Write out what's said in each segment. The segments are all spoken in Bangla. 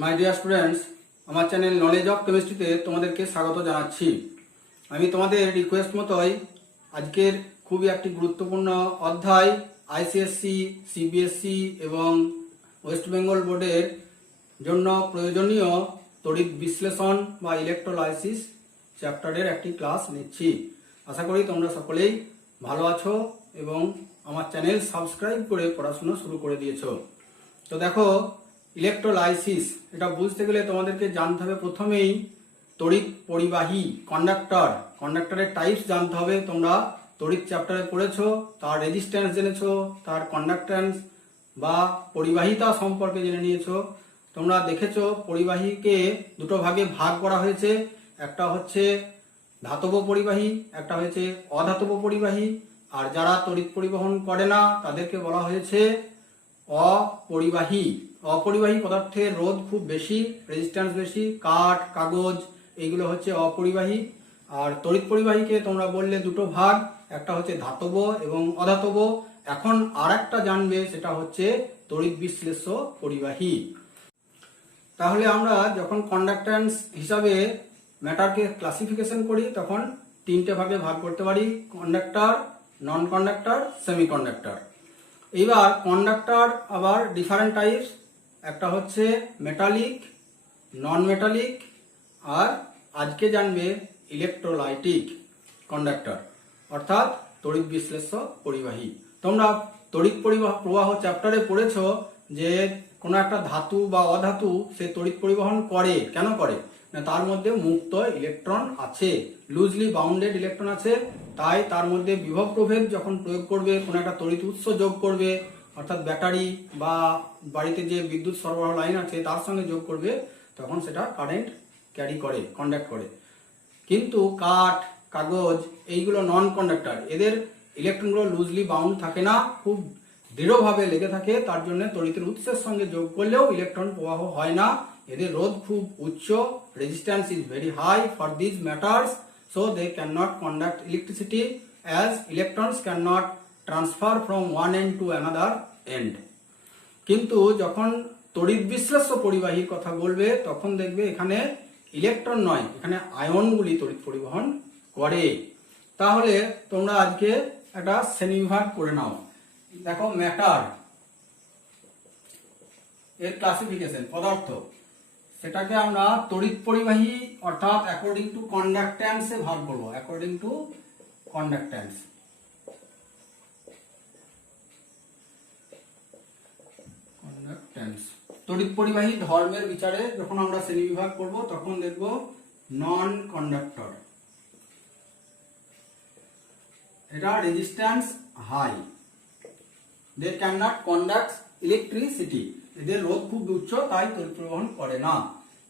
মাই ডিয়ার স্টুডেন্টস, আমার চ্যানেল নলেজ অফ কেমিস্ট্রিতে তোমাদেরকে স্বাগত জানাচ্ছি। আমি তোমাদের রিকোয়েস্ট মতোই আজকের খুবই একটি গুরুত্বপূর্ণ অধ্যায় আইসিএসসি, সিবিএসসি এবং ওয়েস্ট বেঙ্গল বোর্ডের জন্য প্রয়োজনীয় তড়িৎ বিশ্লেষণ বা ইলেকট্রোলাইসিস চ্যাপ্টারের একটি ক্লাস নিচ্ছি। আশা করি তোমরা সকলেই ভালো আছো এবং আমার চ্যানেল সাবস্ক্রাইব করে পড়াশোনা শুরু করে দিয়েছো। তো দেখো, ইলেকট্রোলাইসিস এটা বুঝতে গেলে তোমাদেরকে জানতে হবে প্রথমেই তড়িৎ পরিবাহী কন্ডাক্টরের টাইপস জানতে হবে। তোমরা তড়িৎ চ্যাপ্টারে পড়েছো, তার রেজিস্ট্যান্স জেনেছো, তার কন্ডাক্ট্যান্স বা পরিবাহিতা সম্পর্কে জেনে নিয়েছো। তোমরা দেখেছো পরিবাহীকে দুটো ভাগে ভাগ করা হয়েছে, একটা হচ্ছে ধাতব পরিবাহী, একটা হয়েছে অধাতব পরিবাহী। আর যারা তড়িৎ পরিবহন করে না তাদেরকে বলা হয়েছে অপরিবাহী। অপরিবাহী পদার্থের রোধ খুব বেশি, রেজিস্ট্যান্স বেশি, কাঠ, কাগজ এইগুলো হচ্ছে অপরিবাহী। আর তড়িৎ পরিবাহীকে তোমরা বললে দুটো ভাগ, একটা হচ্ছে ধাতব এবং অধাতব। এখন আর একটা জানবে, সেটা হচ্ছে তড়িৎ বিশ্লেষ্য পরিবাহী। তাহলে আমরা যখন কন্ডাক্ট্যান্স হিসাবে ম্যাটারকে ক্লাসিফিকেশন করি তখন তিনটে ভাগে ভাগ করতে পারি: কন্ডাক্টর, নন কন্ডাক্টর, সেমিকন্ডাক্টর। এইবার কন্ডাক্টর আবার ডিফারেন্ট টাইপস, একটা হচ্ছে মেটালিক, নন মেটালিক, আর আজকে জানবে ইলেকট্রোলাইটিক কন্ডাক্টর, অর্থাৎ তড়িৎ বিশ্লেষ্য পরিবাহী। তোমরা তড়িৎ প্রবাহ চ্যাপ্টারে পড়েছো যে কোনো একটা ধাতু বা অধাতু সে তড়িৎ পরিবহন করে। কেন করে না, তার মধ্যে মুক্ত ইলেকট্রন আছে, লুজলি বাউন্ডেড ইলেকট্রন আছে। তাই তার মধ্যে বিভব প্রভেদ যখন প্রয়োগ করবে, কোনো একটা তড়িৎ উৎস যোগ করবে, অর্থাৎ ব্যাটারি বা বাড়িতে যে বিদ্যুৎ সরবরাহ লাইন আছে তার সঙ্গে যোগ করবে, তখন সেটা কারেন্ট ক্যারি করে, কন্ডাক্ট করে। কিন্তু কাঠ, কাগজ এইগুলো নন কন্ডাক্টর, এদের ইলেকট্রনগুলো লুজলি বাউন্ড থাকে না, খুব দৃঢ়ভাবে লেগে থাকে। তার জন্য তড়িতের উৎসের সঙ্গে যোগ করলেও ইলেকট্রন প্রবাহ হয় না। এদের রোধ খুব উচ্চ, resistance is very high for this matters, so they cannot conduct electricity as electrons cannot transfer from one end to another end. কিন্তু যখন তড়িৎ বিশ্লেষ্য পরিবাহীর কথা বলবে তখন দেখবে এখানে ইলেকট্রন নয়, এখানে আয়নগুলি তড়িৎ পরিবহন করে। তাহলে তোমরা আজকে একটা শ্রেণীবিভাগ করে নাও। দেখো, ম্যাটার এর ক্লাসিফিকেশন, পদার্থ, সেটাকে আমরা তড়িৎ পরিবাহী অর্থাৎ অ্যাকর্ডিং টু কন্ডাক্ট্যান্স এ ভাগ করব। অ্যাকর্ডিং টু কন্ডাক্ট্যান্স, তড়িৎ পরিবাহী ধর্মের বিচারে যখন আমরা শ্রেণীবিভাগ করব তখন দেখব নন কন্ডাক্টর, এটা resistance high, they cannot conduct electricity, এদের রোধ খুব উচ্চ, তাই তড়িৎ পরিবহন করে না।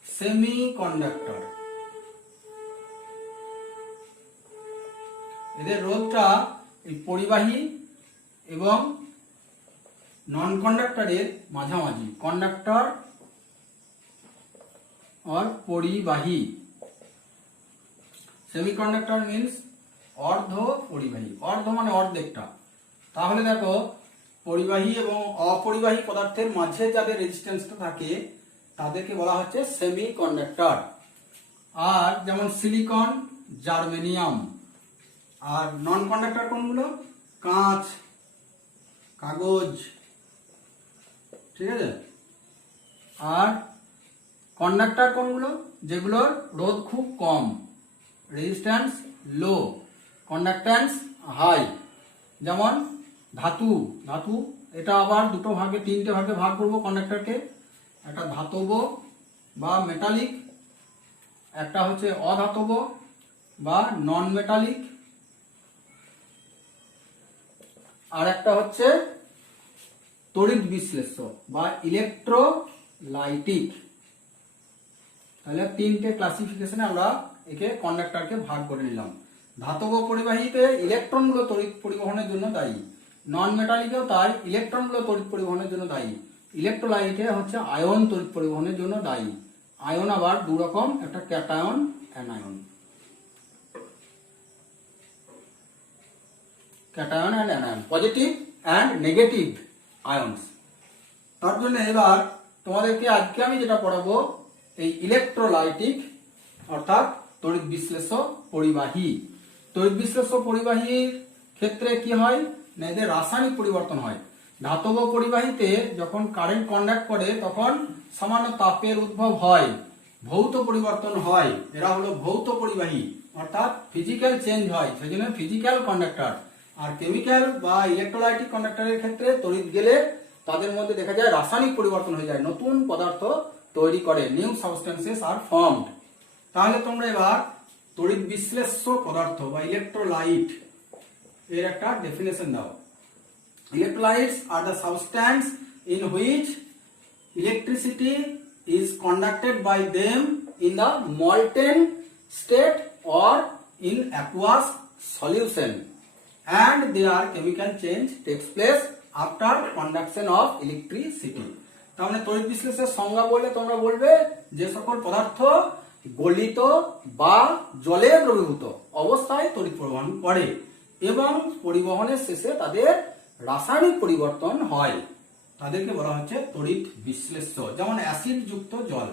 সেমি কন্ডাক্টর, এদের রোধটা এই পরিবাহী এবং নন কন্ডাক্টরের মাঝামাঝি, কন্ডাক্টর আর পরিবাহী। সেমি কন্ডাক্টর মিন্স অর্ধ পরিবাহী, অর্ধ মানে অর্ধেকটা। তাহলে দেখো, পরিবাহী এবং অপরিবাহী পদার্থের মাঝে যাদের রেজিস্ট্যান্সটা থাকে তাদেরকে বলা হচ্ছে সেমি কন্ডাক্টর। আর যেমন সিলিকন, জার্মেনিয়াম। আর নন কন্ডাক্টর কোনগুলো? কাঁচ, কাগজ, ঠিক আছে। আর কন্ডাক্টর কোনগুলো? যেগুলোর রোধ খুব কম, রেজিস্ট্যান্স লো, কন্ডাক্ট্যান্স হাই। যেমন ধাতু, ধাতু এটা আবার দুটো ভাগে, তিনটে ভাগে ভাগ করব কন্ডাক্টরকে। একটা ধাতব বা মেটালিক, একটা হচ্ছে অধাতব বা নন মেটালিক, আর একটা হচ্ছে তড়িৎ বিশ্লেষ্য বা ইলেকট্রোলাইটিক। তাহলে তিনটে ক্লাসিফিকেশনে আমরা একে কন্ডাক্টরকে ভাগ করে নিলাম। ধাতব পরিবাহীতে ইলেকট্রনগুলো তড়িৎ পরিবহনের জন্য দায়ী, নন মেটালিকেও তাই, ইলেকট্রনগুলো তড়িৎ পরিবহনের জন্য দায়ী। ইলেকট্রোলাইটে হচ্ছে আয়ন তড়িৎ পরিবহনের জন্য দায়ী। আয়ন আবার দু রকম, একটা cation, anion. Cation and anion, positive and negative ions. তার জন্য এবার তোমাদেরকে আজকে আমি যেটা পড়াবো এই ইলেকট্রোলাইটিক অর্থাৎ তড়িৎ বিশ্লেষ্য পরিবাহী। তড়িৎ বিশ্লেষ্য পরিবাহীর ক্ষেত্রে কি হয় না, এদের রাসায়নিক পরিবর্তন হয়। ধাতব পরিবাহীতে যখন কারেন্ট কন্ডাক্ট করে তখন সামান্য তাপের উদ্ভব হয়, ভৌত পরিবর্তন হয়। এরা হলো ভৌত পরিবাহী অর্থাৎ ফিজিক্যাল চেঞ্জ হয়, সেই জন্য ফিজিক্যাল কন্ডাক্টর। আর কেমিক্যাল বা ইলেকট্রোলাইটিক কন্ডাক্টরের ক্ষেত্রে তড়িৎ গেলে তাদের মধ্যে দেখা যায় রাসায়নিক পরিবর্তন হয়ে যায়, নতুন পদার্থ তৈরি করে, নিউ সাবস্টেন্সেস আর ফর্মড। তাহলে তোমরা এবার তড়িৎ বিশ্লেষ্য পদার্থ বা ইলেকট্রোলাইট এর একটা ডেফিনেশন দাও। Electrolytes are the substance in which electricity is conducted by them in the molten state or in aqueous solution, and their chemical change takes place after conduction of electricity. তাহলে তড়িৎ বিশ্লেষণের সংজ্ঞা বললে তোমরা বলবে যে সকল পদার্থ গলিত বা জলে দ্রবীভূত অবস্থায় তড়িৎ পরিবহন করে এবং পরিবহনের শেষে তাদের রাসায়নিক পরিবর্তন হয়, তাদেরকে বলা হচ্ছে তড়িৎ বিশ্লেষ্য। যেমন অ্যাসিড যুক্ত জল,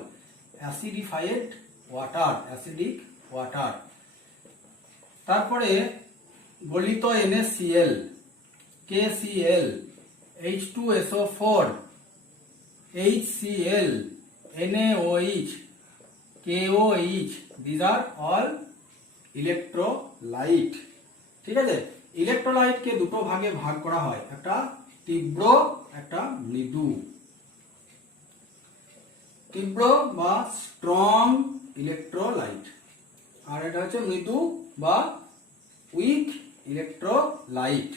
অ্যাসিডিফাইড ওয়াটার, অ্যাসিডিক ওয়াটার। তারপরে গলিত NaCl, KCl, H2SO4, HCl, NaOH, KOH, these are all electrolyte। ঠিক আছে, ইলেকট্রোলাইট কে দুটো ভাগে ভাগ করা হয়, একটা তীব্র একটা মৃদু। তীব্র বা স্ট্রং ইলেকট্রোলাইট, আর এটা হচ্ছে মৃদু বা উইক ইলেকট্রোলাইট।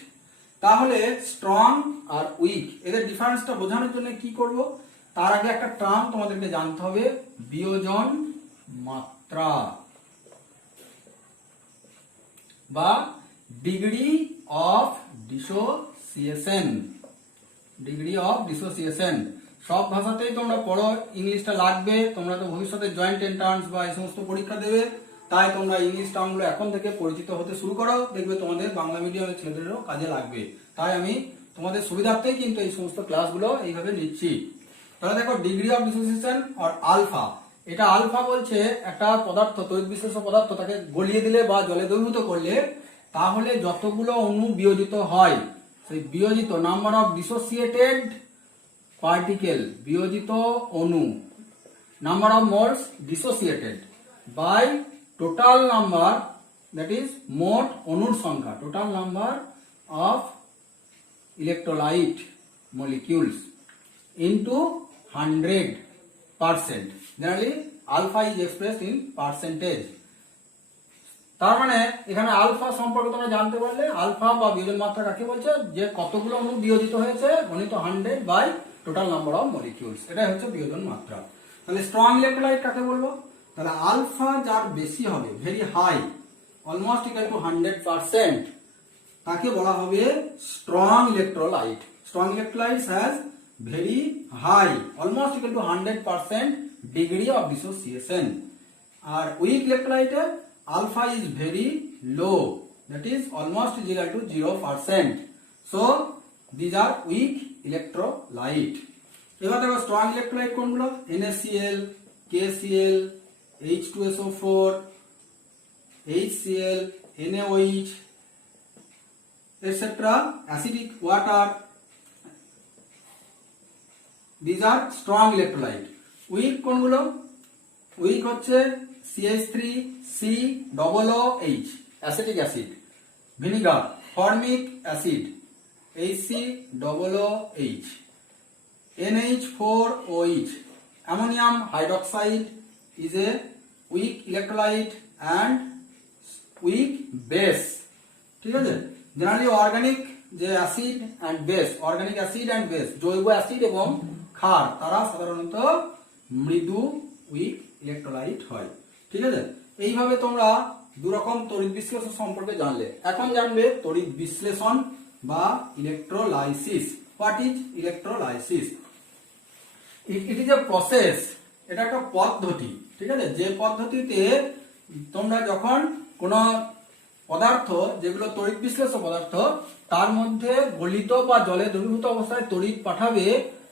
তাহলে স্ট্রং আর উইক এদের ডিফারেন্সটা বোঝানোর জন্য কি করব, তার আগে একটা টার্ম তোমাদেরকে জানতে হবে, বিয়োজন মাত্রা বা degree of dissociation. Degree of dissociation সব ভাষাতেই তোমরা পড়ো, ইংলিশটা লাগবে। তোমরা তো ভবিষ্যতে জয়েন্ট এন্ট্রান্স বা এই সমস্ত পরীক্ষা দেবে, তাই তোমরা ইংলিশ টার্মগুলো এখন থেকে পরিচিত হতে শুরু করো, দেখবে তোমাদের বাংলা মিডিয়ামের ছেলেদেরও কাজে লাগবে। তাই আমি তোমাদের সুবিধার্থেই কিন্তু এই সমস্ত ক্লাসগুলো এইভাবে নিচ্ছি। তাহলে দেখো, ডিগ্রি অফ ডিসোসিয়েশন আর আলফা, এটা আলফা বলছে একটা পদার্থ, তড়িৎ বিশ্লেষ্য পদার্থ, তাকে গলিয়ে দিলে বা জলে দ্রবীভূত করলে তাহলে যতগুলো অণু বিয়োজিত হয়, সেই বিয়োজিত নাম্বার অফ ডিসোসিয়েটেড পার্টিকেল, বিয়োজিত অণু, number of moles dissociated by total number, that is মোট অণুর সংখ্যা, total number of electrolyte molecules into 100%. Generally alpha is expressed in percentage. তার মানে এখানে আলফা সম্পর্কে তোমরা জানতে পারলে, আলফা বা বিয়োজন মাত্রা কাকে বলছে, যে কতগুলো অণু বিয়োজিত হয়েছে গণিত 100 by total number of molecules, এটাই হচ্ছে বিয়োজন মাত্রা। তাহলে স্ট্রং ইলেকট্রোলাইট কাকে বলবো, তাহলে আলফা যার বেশি হবে, very high, almost equal to 100%, তাকে বলা হবে strong electrolyte. Strong electrolyte has very high, almost equal to 100% degree of dissociation. আর উইক ইলেকট্রোলাইটে alpha is very low, that is almost equal to 0%. So these are weak electrolyte. এবার দেখো স্ট্রং ইলেকট্রোলাইট কোনগুলো, NaCl, KCl, H2SO4, HCl, NaOH, etc. acidic water, these are strong electrolyte. weak কোনগুলো, weak হচ্ছে CH3COOH, acetic acid, vinegar, formic acid, HCOOH, NH4OH, ammonium hydroxide is a weak electrolyte and weak base. ঠিক আছে, জেনারেলি অর্গানিক যে acid and base, organic acid and base, জৈব অ্যাসিড এবং ক্ষার, তারা সাধারণত মৃদু উইক ইলেকট্রোলাইট হয়। ঠিক আছে, এইভাবে তোমরা দুরকম তড়িৎ বিশ্লেষণ সম্পর্কে জানলে। এখন জানবে তড়িৎ বিশ্লেষণ বা electrolysis. What is electrolysis? It is a process, এটা একটা পদ্ধতি। ঠিক আছে, যে পদ্ধতিতে তোমরা যখন কোন পদার্থ, যেগুলো তড়িৎ বিশ্লেষ্য পদার্থ, তার মধ্যে গলিত বা জলে দ্রবীভূত অবস্থায় তড়িৎ পাঠাবে,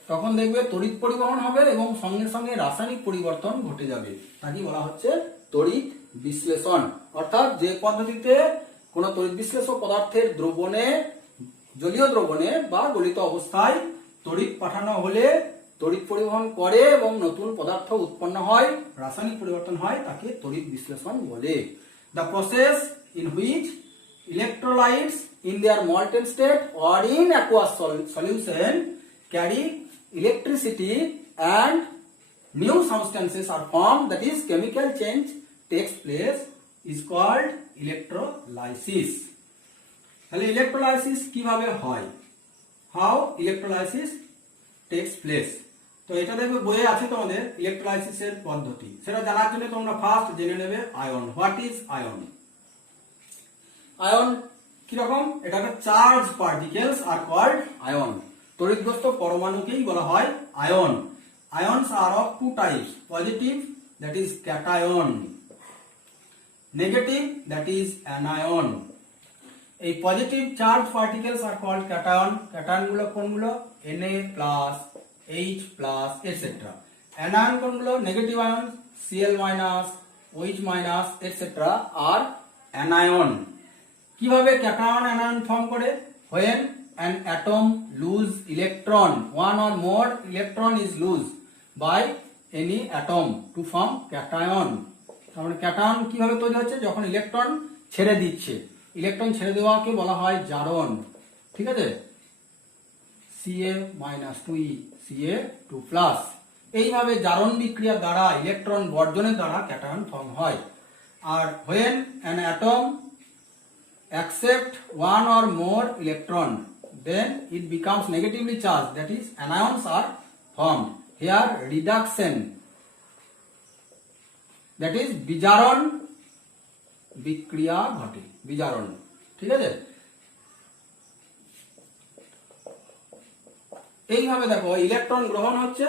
তখন দেখবে তড়িৎ পরিবহন হবে এবং সঙ্গে সঙ্গে রাসায়নিক পরিবর্তন ঘটে যাবে। তাকে বলা হচ্ছে তড়িৎ বিশ্লেষণ। অর্থাৎ যে পদ্ধতিতে কোন তড়িৎ বিশ্লেষক পদার্থের দ্রবণে, জলীয় দ্রবণে বা গলিত অবস্থায় তড়িৎ পাঠানো হলে তড়িৎ পরিবহন করে এবং নতুন পদার্থ উৎপন্ন হয়, রাসায়নিক পরিবর্তন হয়, তাকে তড়িৎ বিশ্লেষণ বলে। The process in which electrolytes in their molten state or in aqueous solution carry electricity and new substances are formed, that is chemical change takes place, is called electrolysis. তাহলে ইলেকট্রোলাইসিস কিভাবে হয়, হাউ ইলেকট্রোলাইসিস টেকস প্লেস। তো এটা দেখবে বইয়ে আছে তোমাদের ইলেকট্রোলাইসিসের পদ্ধতি। সেটা জানার জন্য তোমরা ফার্স্ট জেনে নেবে ion. What is ion? Ion কিরকম? এটাকে charge particles are called ion. তড়িৎগ্রস্ত পরমাণুকেই বলা হয় ion. Ions are of two types, positive that is cation, negative that is anion. এই positive charge particles are called cation. Cation গুলো কোনগুলো? Na+, H+, etcetera. অ্যানায়ন কোনগুলো? Negative ion, Cl-, OH-, etcetera are anion. কিভাবে ক্যাটায়ন অ্যানায়ন ফর্ম করে? when an atom lose electron, one or more electron is lost by any atom to form cation. তার মানে ক্যাটায়ন কিভাবে তৈরি হচ্ছে? যখন ইলেকট্রন ছেড়ে দিচ্ছে। ইলেকট্রন ছেড়ে দেওয়াকে বলা হয় জারণ। ঠিক আছে? Ca-2e, Ca2+। এইভাবে জারণ বিক্রিয়ার দ্বারা, ইলেকট্রন বর্জনের দ্বারা ক্যাটায়ন ফর্ম হয়। আর when an atom accept one or more electron, then it becomes negatively charged, that is anions are formed. Here reduction, that is বিজারণ বিক্রিয়া ঘটে, বিজারণ। ঠিক আছে? এইভাবে দেখো ইলেকট্রন গ্রহণ হচ্ছে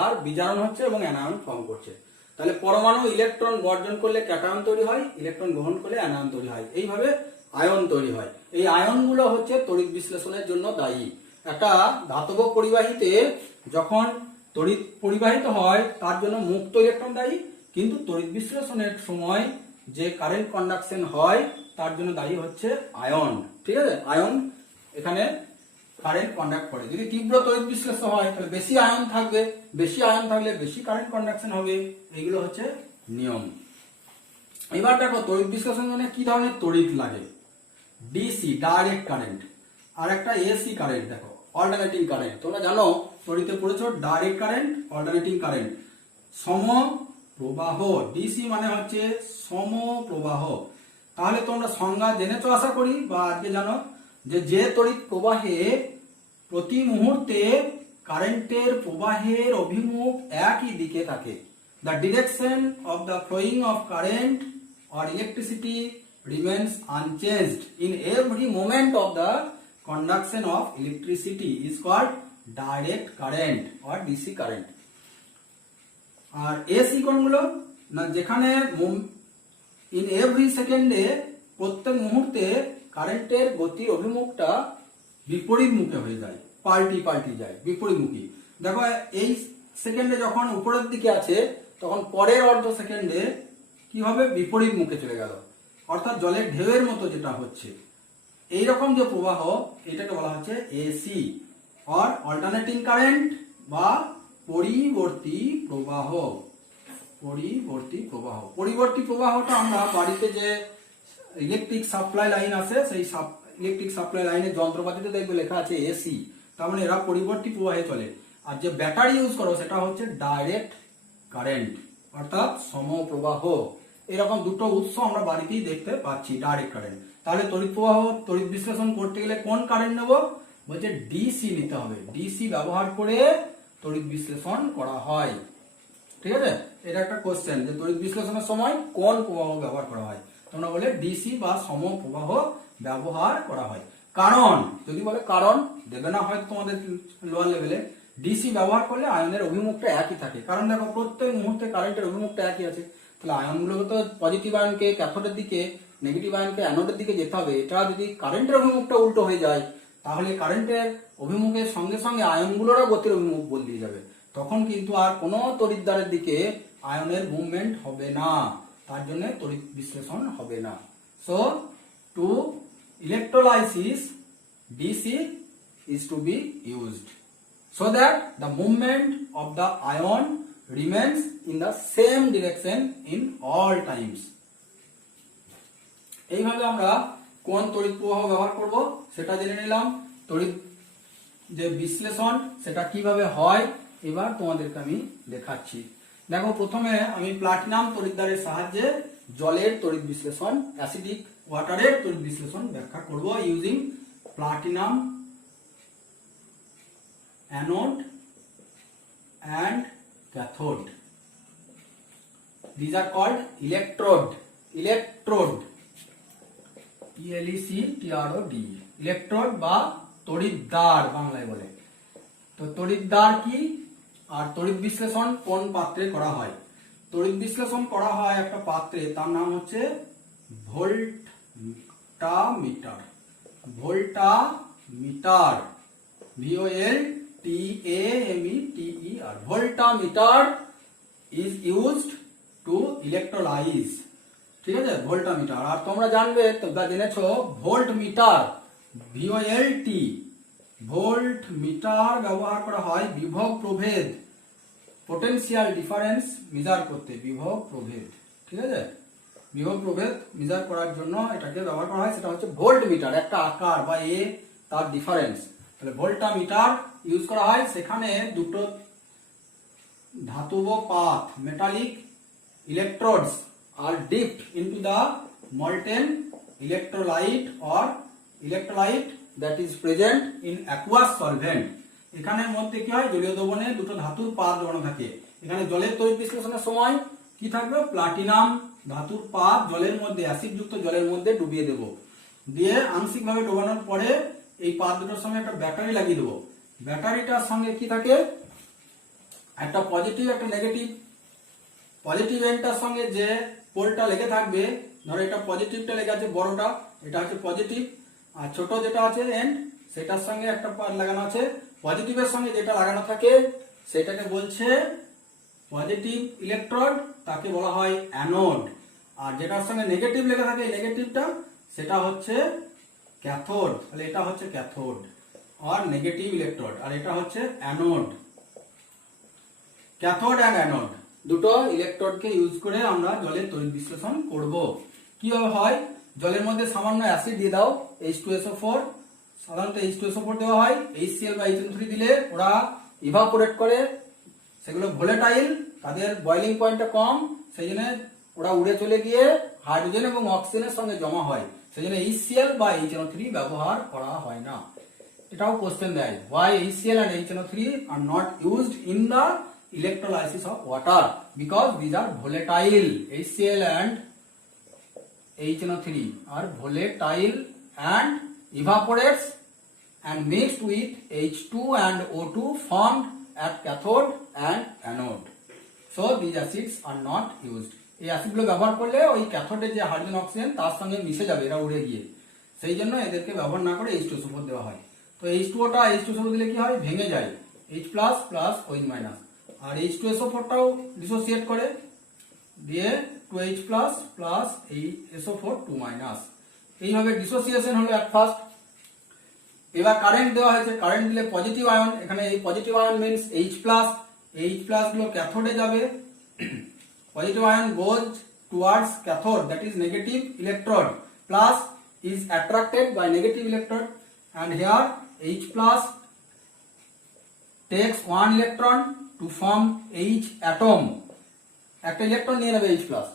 আর বিজারণ হচ্ছে এবং অ্যানায়ন ফর্ম করছে। তাহলে পরমাণু ইলেকট্রন বর্জন করলে ক্যাটায়ন তৈরি হয়, ইলেকট্রন গ্রহণ করলে অ্যানায়ন তৈরি হয়। এইভাবে আয়ন তৈরি হয়। এই আয়নগুলো হচ্ছে তড়িৎ বিশ্লেষণের জন্য দায়ী। একটা ধাতব পরিবাহীতে যখন তড়িৎ পরিবাহিত হয় তার জন্য মুক্ত ইলেকট্রন দায়ী, কিন্তু তড়িৎ বিশ্লেষণের সময় যে কারেন্ট কন্ডাকশন হয় তার জন্য দায়ী হচ্ছে আয়ন। ঠিক আছে? আয়ন এখানে কারেন্ট কন্ডাক্ট করে। যদি তীব্র তড়িৎ বিশ্লেষণ হয় তাহলে বেশি আয়ন থাকবে, বেশি আয়ন থাকলে বেশি কারেন্ট কন্ডাকশন হবে। এইগুলো হচ্ছে নিয়ম। এবার দেখো তড়িৎ বিশ্লেষণ মানে কি ধরনের তড়িৎ লাগে। ডিসি, ডাইরেক্ট কারেন্ট, আর একটা এসি কারেন্ট। দেখো অল্টারনেটিং কারেন্ট, তোমরা জানো তড়িতে পড়েছো ডাইরেক্ট কারেন্ট, অল্টারনেটিং কারেন্ট। সম প্রবাহ, ডিসি মানে হচ্ছে সম প্রবাহ। তাহলে তোমরা সংজ্ঞা জেনেছো আশা করি, বা আজকে জানো যে তড়িৎ প্রবাহে প্রতি মুহূর্তে কারেন্টের প্রবাহের অভিমুখ একই দিকে থাকে। The direction of the following of current or electricity remains unchanged in every moment of the conduction of electricity is called direct current or DC current. আর এসি কোনগুলো? না যেখানে in every second এ প্রত্যেক মুহূর্তে কারেন্টের গতির অভিমুখটা বিপরীত মুখে হয়ে যায়, পাল্টি যায়, বিপরীতমুখী। দেখো এই সেকেন্ডে যখন উপরের দিকে আছে তখন পরের অর্ধ সেকেন্ডে কি হবে? বিপরীত মুখে চলে গেল। অর্থাৎ জলের ঢেউয়ের মতো যেটা হচ্ছে, এইরকম যে প্রবাহ এটাকে বলা হচ্ছে এসি অর অল্টারনেটিং কারেন্ট বা পরিবর্তী প্রবাহ। পরিবর্তী প্রবাহটা আমরা বাড়িতে যে ইলেকট্রিক সাপ্লাই লাইন আছে, সেই ইলেকট্রিক সাপ্লাই লাইনের যন্ত্রপাতিতে দেখবে লেখা আছে এসি, তার মানে এরা পরিবর্তী প্রবাহে চলে। আর যে ব্যাটারি ইউজ করো সেটা হচ্ছে ডাইরেক্ট কারেন্ট অর্থাৎ সমপ্রবাহ। এরকম দুটো উৎস আমরা বাড়িতেই দেখতে পাচ্ছি, ডাইরেক্ট কারেন্ট। তাহলে তড়িৎ প্রবাহ, তড়িৎ বিশ্লেষণ করতে গেলে কোন কারেন্ট নেব? বলছে ডিসি নিতে হবে। ডিসি ব্যবহার করে তড়িৎ বিশ্লেষণ করা হয়। ঠিক আছে? এটা একটা কোশ্চেন যে তড়িৎ বিশ্লেষণের সময় কোন প্রবাহ ব্যবহার করা হয়। তোমরা বলে ডিসি বা সমপ্রবাহ ব্যবহার করা হয়। কারণ যদি বলে কারণ দেবে না হয়তো তোমাদের লোয়ার লেভেলে, ডিসি ব্যবহার করলে আয়নের অভিমুখটা একই থাকে। কারণ দেখো প্রত্যেক মুহূর্তে কারেন্টের অভিমুখটা একই আছে। তাহলে আয়নগুলোকে তো পজিটিভ আয়নকে ক্যাথোডের দিকে, নেগেটিভ আয়নকে অ্যানোডের দিকে যেতে হবে। এটা যদি কারেন্টের অভিমুখটা উল্টো হয়ে যায় তাহলে কারেন্টের অভিমুখের সঙ্গে সঙ্গে আয়নগুলোরও গতির অভিমুখ বদলে যাবে, তখন কিন্তু আর কোনো তড়িৎদ্বারের দিকে আয়নের মুভমেন্ট হবে না, তার জন্য তড়িৎ বিশ্লেষণ হবে না। So to electrolysis DC is to be used so that the movement of the ion remains in the same direction in all times. এইভাবে আমরা কোন তড়িৎ প্রবাহ ব্যবহার করব সেটা জেনে নিলাম। তড়িৎ যে বিশ্লেষণ সেটা কিভাবে হয় এবার তোমাদেরকে আমি দেখাচ্ছি। দেখো, প্রথমে আমি প্লাটিনাম তড়িৎদ্বারের সাহায্যে জলের তড়িৎ বিশ্লেষণ, অ্যাসিডিক ওয়াটারের তড়িৎ বিশ্লেষণ ব্যাখ্যা করব using platinum anode and cathode. These are called electrode. ELECTROD, electrode বা তড়িৎদ্বার বাংলায় বলে। তো তড়িৎদ্বার কি আর তড়িৎ বিশ্লেষণ কোন পাত্রে করা হয়? তড়িৎ বিশ্লেষণ করা হয় একটা পাত্রে, তার নাম হচ্ছে voltameter. VOLTAMETER. Voltameter is used to electrolyze. ঠিক আছে, ভোল্টামিটার। আর তোমরা জানবে, তোমরা জেনেছো ভোল্টমিটার, VOLT, ভোল্টমিটার ব্যবহার করা হয় বিভব প্রভেদ, পোটেনশিয়াল ডিফারেন্স মেজার করতে। বিভব প্রভেদ, ঠিক আছে, বিভব প্রভেদ মেজার করার জন্য এটাকে ব্যবহার করা হয়। সেটা হচ্ছে ভোল্টমিটার, একটা আকার বা তার ডিফারেন্স। তাহলে ভোল্টামিটার ইউজ করা হয়, সেখানে দুটো ধাতব পাত, metallic electrodes are dipped into the molten electrolyte or electrolyte that is present in aqueous solvent. এখানের মধ্যে কি হয়, জলীয় দ্রবণে দুটো ধাতুর পাত ডোবানো থাকে। এখানে জলের তড়িৎ বিশ্লেষণের সময় কি থাকবে, প্লাটিনাম ধাতুর পাত জলের মধ্যে, অ্যাসিড যুক্ত জলের মধ্যে ডুবিয়ে দেব। দিয়ে আংশিকভাবে ডোবানোর পরে এই পাত দুটোর সঙ্গে একটা ব্যাটারি লাগিয়ে দেবো। ব্যাটারিটার সঙ্গে কি থাকে, একটা পজিটিভ একটা নেগেটিভ। পজিটিভ এন্ডটার সঙ্গে যে পোলটা লেগে থাকবে, ধরো এটা পজিটিভটা লেগে আছে বড়টা, এটা হচ্ছে পজিটিভ, আর ছোট যেটা আছে এন্ড সেটার সঙ্গে একটা লাগানো আছে। পজিটিভের সঙ্গে যেটা লাগানো থাকে সেটাকে বলছে পজিটিভ ইলেকট্রোড, তাকে বলা হয় অ্যানোড। আর যেটার সঙ্গে নেগেটিভ লেগে থাকে, নেগেটিভটা, সেটা হচ্ছে ক্যাথোড। তাহলে এটা হচ্ছে ক্যাথোড আর নেগেটিভ ইলেকট্রোড, আর এটা হচ্ছে অ্যানোড। ক্যাথোড অ্যান্ড অ্যানোড দুটো ইলেকট্রোডকে ইউজ করে আমরা জলের তড়িৎ বিশ্লেষণ করব। কিভাবে হয়, জলের মধ্যে সামান্য অ্যাসিড দিয়ে দাও, H2SO4, সাধারণত H2SO4 দেওয়া হয়। HCl বা HNO3 দিলে ওরা ইভাপোরেট করে, সেগুলো ভোলেটাইল, তাদের বয়লিং পয়েন্টটা কম, সেই জন্য ওরা উড়ে চলে গিয়ে হাইড্রোজেন এবং অক্সিজেনের সঙ্গে জমা হয়। সেই জন্য HCl বা HNO3 ব্যবহার করা হয় না। এটাও কোশ্চেন দেয়, why HCl and HNO3 are not used in the electrolysis of water? Because these are volatile. HCl and HNO3 are volatile and evaporates and mixed with H2 and O2 formed at cathode and anode. So these acids are not used. এই অ্যাসিডগুলো ব্যবহার করলে ওই ক্যাথোডের যে হাইড্রোজেন অক্সিজেন তার সঙ্গে মিশে যাবে, এরা উড়ে গিয়ে, সেই জন্য এদেরকে ব্যবহার না করে H2SO4 দেওয়া হয়। তো H2ওটা H2SO4 দিলে কি হয়, ভেঙে যায়, H plus plus OH minus, আর H2SO4টাও ডিসোসিয়েট করে দিয়ে 2H প্লাস প্লাস এই SO4 2 মাইনাস। এইভাবে ডিসোসিয়েশন হলো এট ফার্স্ট। এবার কারেন্ট দেওয়া হয়েছে, কারেন্ট দিলে পজিটিভ আয়ন, এখানে এই positive ion means H plus, H plus গুলো ক্যাথোডে যাবে। Positive ion goes towards cathode, that is negative electrode, plus is attracted by negative electrode, and here H plus takes one electron to form H atom. একটা ইলেকট্রন নিয়ে নেবে H plus,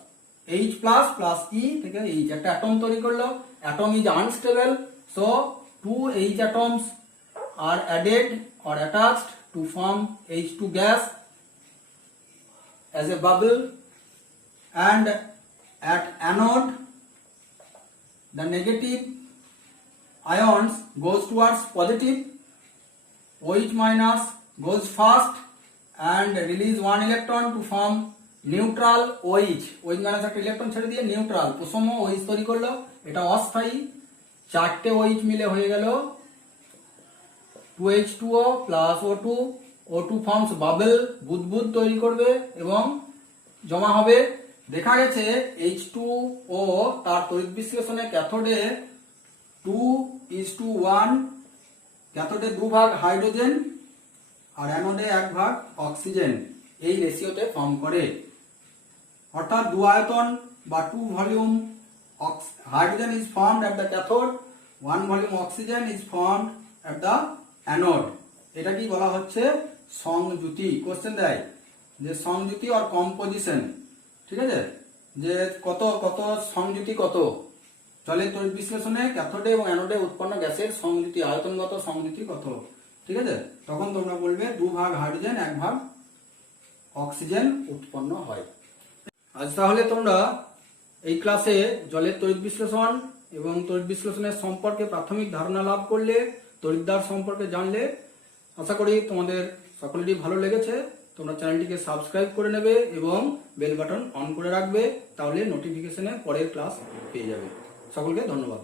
H plus plus E থেকে H, একটা অ্যাটম তৈরি করলো। Atom is unstable, so two H atoms are added or attached to form H2 gas as a bubble, and at anode the negative ions goes towards positive, OH minus goes fast and release one electron to form neutral OH. OH minus একটা ইলেকট্রন ছেড়ে দিয়ে নিউট্রাল প্রসম OH তৈরি করলো। এটা অস্থায়ী, চারটে OH মিলে হয়ে গেল 2H2O plus O2, O2 forms bubble, বুদবুদ তৈরি করবে এবং জমা হবে। দেখা গেছে H2O তার তড়িৎ বিশ্লেষণে ক্যাথোডে 2:1, ক্যাথোডে 2 ভাগ হাইড্রোজেন আর অ্যানোডে 1 ভাগ অক্সিজেন এই রেশিওতে ফর্ম করে। অর্থাৎ 2 আয়তন বা 2 volume hydrogen is formed at the cathode, 1 volume oxygen is formed at the anode. এটা কি বলা হচ্ছে? সংযুতি। কোশ্চেন দেয় যে সংযুতি আর কম্পোজিশন, ঠিক আছে, যে কত কত সংযুতি কত জলের তড়িৎ বিশ্লেষণে ক্যাথোডে এবং অ্যানোডে উৎপন্ন গ্যাসের সংযুতি, আয়তনগত সংযুতি কত, ঠিক আছে, তখন তোমরা বলবে 2 ভাগ হাইড্রোজেন 1 ভাগ অক্সিজেন উৎপন্ন হয়। আজ তাহলে তোমরা এই ক্লাসে জলের তড়িৎ বিশ্লেষণ এবং তড়িৎ বিশ্লেষণের সম্পর্কে প্রাথমিক ধারণা লাভ করলে, তড়িৎদ্বার সম্পর্কে জানলে। আশা করি তোমাদের সকলেরই ভালো লেগেছে। তোমরা চ্যানেলটিকে সাবস্ক্রাইব করে নেবে এবং বেল বাটন অন করে রাখবে, তাহলে নোটিফিকেশনে পরের ক্লাস পেয়ে যাবে। সকলকে ধন্যবাদ।